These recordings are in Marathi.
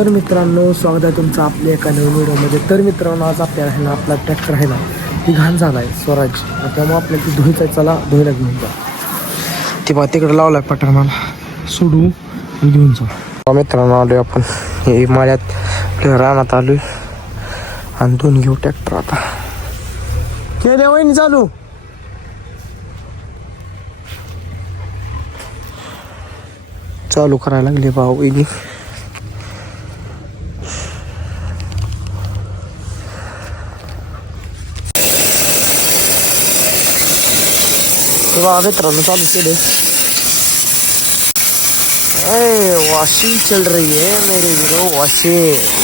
तर मित्रांनो, स्वागत आहे तुमचं आपल्या एका नवीन व्हिडिओमध्ये. तर मित्रांनो, आज आपल्याला आहे ना आपला ट्रॅक्टर आहे ना ती घाण झाला आहे स्वराज. त्यामुळे आपल्याला ती धुईचं आहे. चला धुईला घेऊन जा. ते बा तिकडे लावला आहे पटार, मला सोडू आणि घेऊन जा. मित्रांनो, आलो आपण हे माळ्यात रानात आलो आणि धुवून घेऊ ट्रॅक्टर. आता केल्या वहिनी चालू चालू करायला लागले भाऊ वहिनी. मित्रांनो चालू केले. वॉशिंग चल रही है मेरे वीरो, वॉशिंग.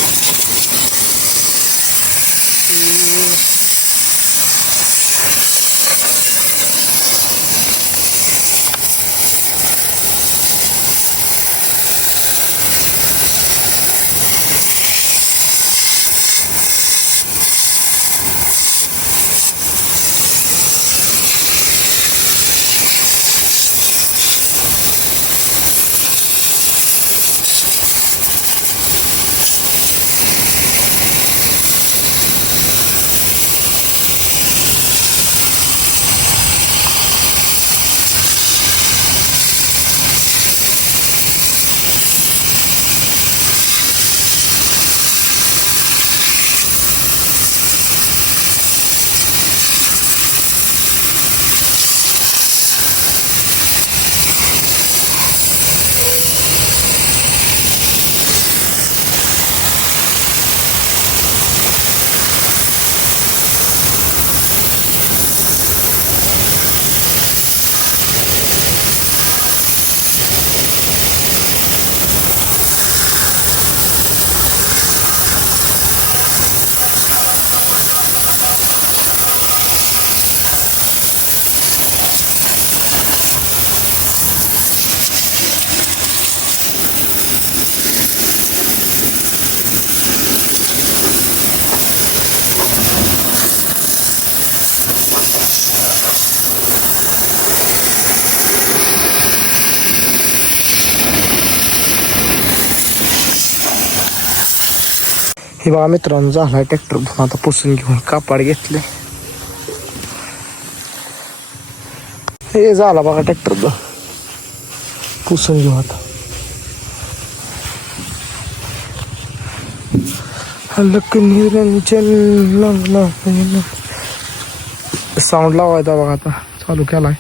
हे बघा मित्रांनो, झाला ट्रॅक्टर आता पुसून घेऊन कापड घेतले. हे झाला बघा ट्रॅक्टर पुसून घेऊ आता. साऊंड लावायचा बघा आता चालू केलाय,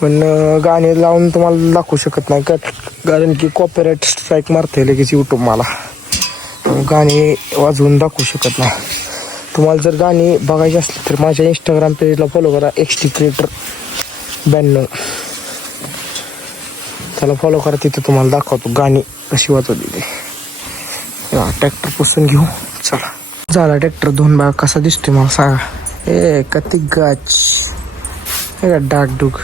पण गाणे लावून तुम्हाला दाखवू शकत नाही कारण की कॉपीराइट स्ट्राईक मारता येईल लगेच यूट्यूब मला. गाणी वाजवून दाखवू शकत नाही. तुम्हाला जर गाणी बघायची असली तर माझ्या इंस्टाग्राम पेजला फॉलो करा, XT Creator 92. त्याला फॉलो करा, तिथे तुम्हाला दाखवतो गाणी कशी वाजवली ते. ट्रॅक्टर पुसून घेऊ चला. झाला ट्रॅक्टर धुवून बघा कसा दिसतोय मला सांगा. कती गाच डागडुग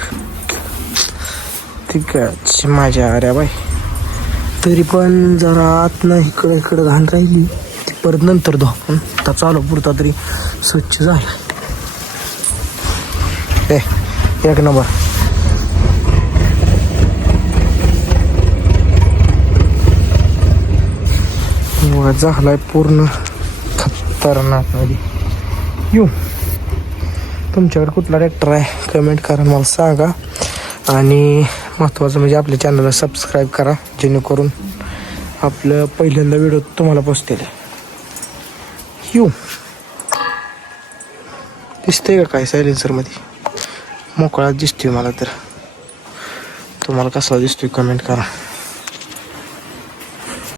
ती गाच माझ्या अरे बाई. तरी पण जरा आतनं इकडं घाण राहिली ती परत नंतर धुवा. पण आता चालू पुरता तरी स्वच्छ झाला. एक नंबर. झालाय पूर्ण खतरनाक मध्ये. येऊ तुमच्याकडे कुठला ट्रॅक्टर आहे कमेंट करा मला सांगा. आणि महत्त्वाचं म्हणजे आपल्या चॅनलला सबस्क्राईब करा, जेणेकरून आपलं पहिल्यांदा व्हिडिओ तुम्हाला पोचतील. येऊ दिसतंय का काय सायलेन्सरमध्ये? मोकळा दिसतोय मला. तर तुम्हाला कसा दिसतोय कमेंट करा.